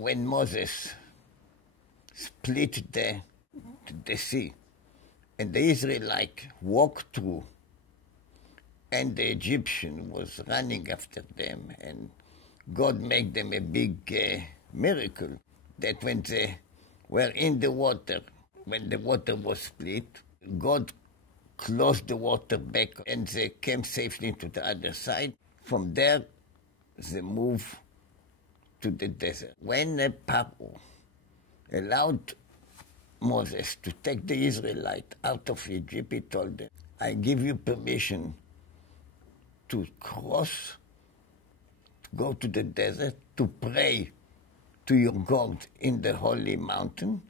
when Moses split the sea, and the Israelite walked through, and the Egyptian was running after them, and God made them a big miracle, that when they were in the water, when the water was split, God closed the water back, and they came safely to the other side. From there, they moved to the desert. When Paro allowed Moses to take the Israelite out of Egypt, he told them, I give you permission to cross, go to the desert, to pray to your God in the holy mountain.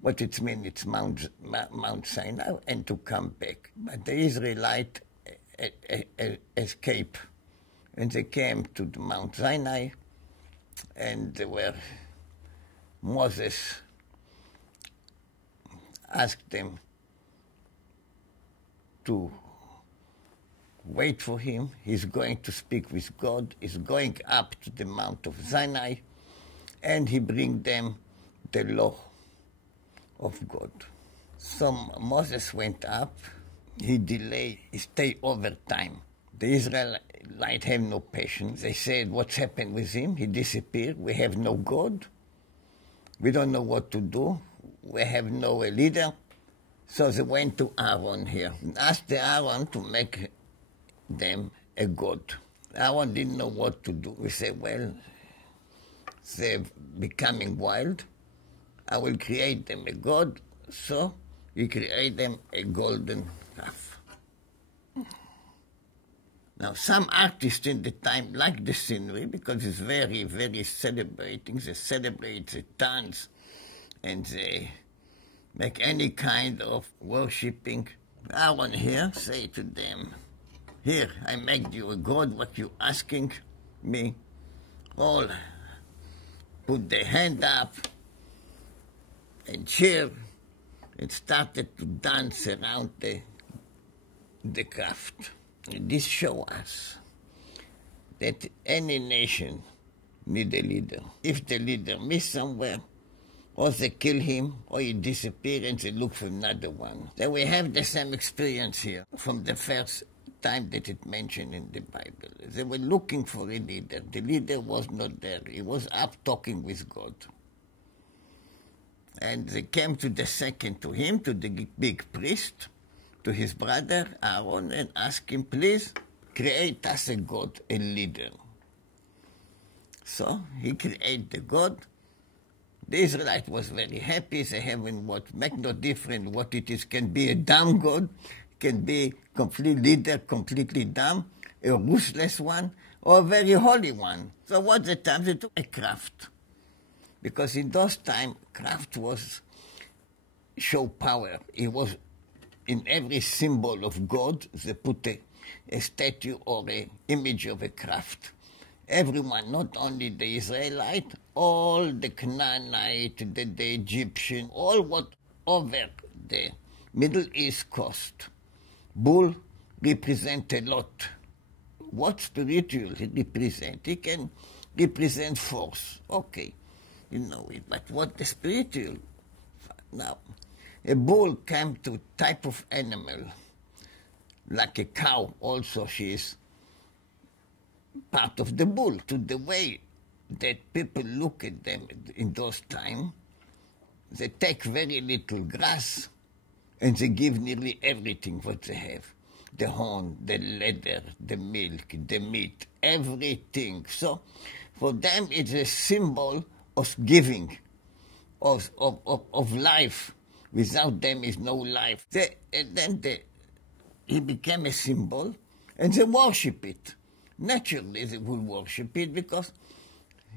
What it means, it's Mount Sinai, and to come back. But the Israelites escaped, and they came to the Mount Sinai, and where Moses asked them to wait for him. He's going to speak with God. He's going up to the Mount of Sinai, and he bring them the law of God. So Moses went up. He delayed. He stayed over time. The Israelites have no patience. They said, what's happened with him? He disappeared. We have no God. We don't know what to do. We have no leader. So they went to Aaron here and asked Aaron to make them a god. Aaron didn't know what to do. We said, well, they're becoming wild. I will create them a god. So we create them a golden calf. Now, some artists in the time like the scenery because it's very, very celebrating. They celebrate, they dance, and they make any kind of worshipping. Aaron here say to them, here, I make you a god, what you asking me. All put their hand up and cheer and started to dance around the craft. And this shows us that any nation needs a leader. If the leader miss somewhere, or they kill him, or he disappears and they look for another one. Then we have the same experience here from the first time that it mentioned in the Bible. They were looking for a leader. The leader was not there. He was up talking with God. And they came to the second to him, to the big priest, to his brother Aaron, and asked him, please create us a god, a leader. So he created the god. The Israelite was very happy. They haven't what make no difference what it is. Can be a dumb god, can be complete leader, completely dumb, a ruthless one, or a very holy one. So what the time they took a craft, because in those times craft was show power. It was in every symbol of God they put a statue or an image of a craft. Everyone, not only the Israelite, all the Canaanite, the Egyptian, all what over the Middle East coast. Bull represent a lot. What spiritual he represent? He can represent force. Okay, you know it. But what the spiritual? Now, a bull came to type of animal, like a cow also she is part of the bull, to the way that people look at them in those times. They take very little grass and they give nearly everything what they have. The horn, the leather, the milk, the meat, everything. So for them it's a symbol of giving, of life. Without them is no life. He became a symbol and they worship it. Naturally they will worship it because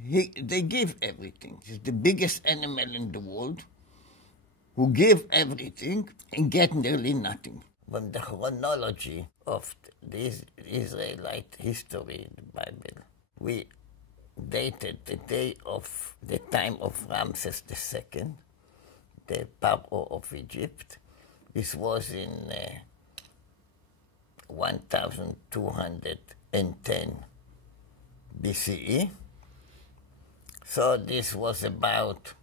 they give everything. It's the biggest animal in the world who give everything and get nearly nothing. From the chronology of the Israelite history in the Bible, we dated the day of the time of Ramses II, the Pharaoh of Egypt. This was in 1210 BCE. So this was about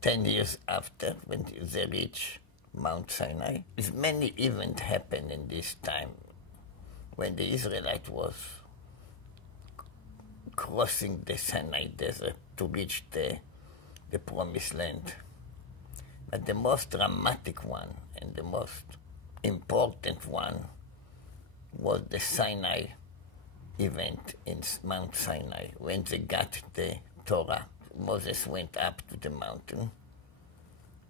10 years after when they reached Mount Sinai. Many events happened in this time when the Israelite was crossing the Sinai Desert to reach the Promised Land. But the most dramatic one and the most important one was the Sinai event in Mount Sinai. When they got the Torah, Moses went up to the mountain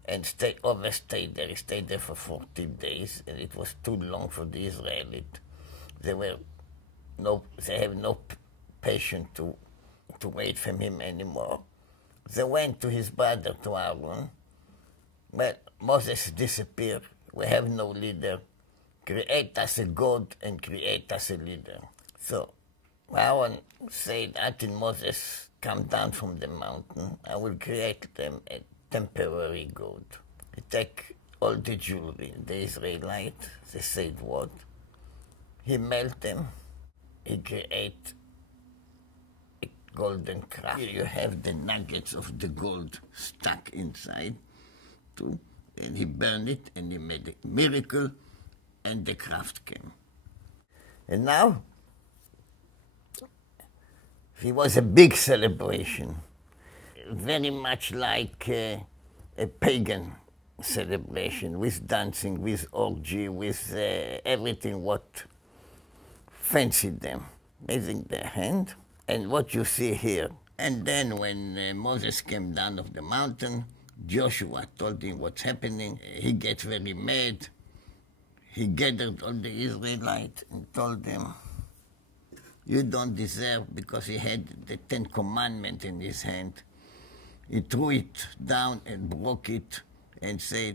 and overstayed there. He stayed there for 40 days, and it was too long for the Israelites. They have no patience to wait for him anymore. They went to his brother, to Aaron. Well, Moses disappeared. We have no leader. Create us a God and create us a leader. So Aaron said, until Moses come down from the mountain, I will create them a temporary God. He take all the jewelry, the Israelite, they said what? He melt them. He create a golden craft. Here you have the nuggets of the gold stuck inside too. And he burned it and he made a miracle and the craft came. And now it was a big celebration, very much like a pagan celebration, with dancing, with orgy, with everything what fancied them, raising their hand, and what you see here. And then when Moses came down off the mountain, Joshua told him what's happening. He gets very mad. He gathered all the Israelites and told them, you don't deserve, because he had the 10 Commandments in his hand. He threw it down and broke it and said,